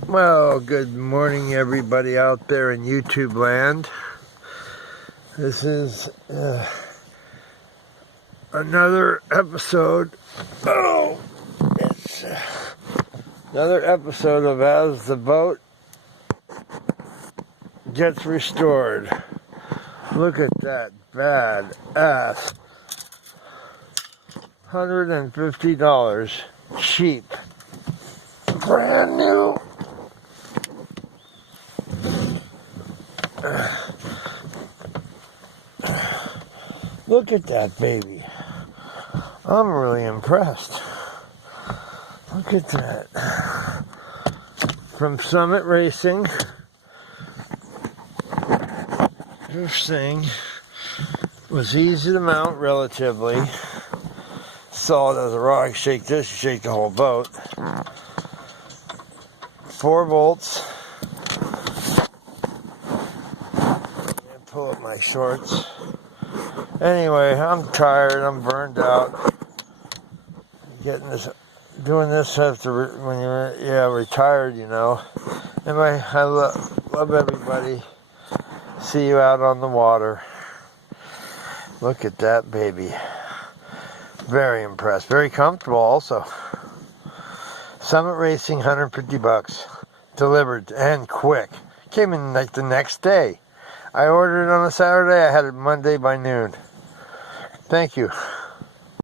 Well, good morning everybody out there in YouTube land. This is another episode. It's another episode of As the Boat Gets Restored. Look at that bad ass $150 cheap, brand new. Look at that baby. I'm really impressed. Look at that. From Summit Racing. This thing was easy to mount relatively. Solid as a rock. Shake this, you shake the whole boat. 4 volts. Pull up my shorts. Anyway, I'm tired. I'm burned out. Doing this after when you're retired, you know. Anyway, I love everybody. See you out on the water. Look at that baby. Very impressed. Very comfortable also. Summit Racing, $150. Delivered and quick. Came in like the next day. I ordered it on a Saturday. I had it Monday by noon. Thank you.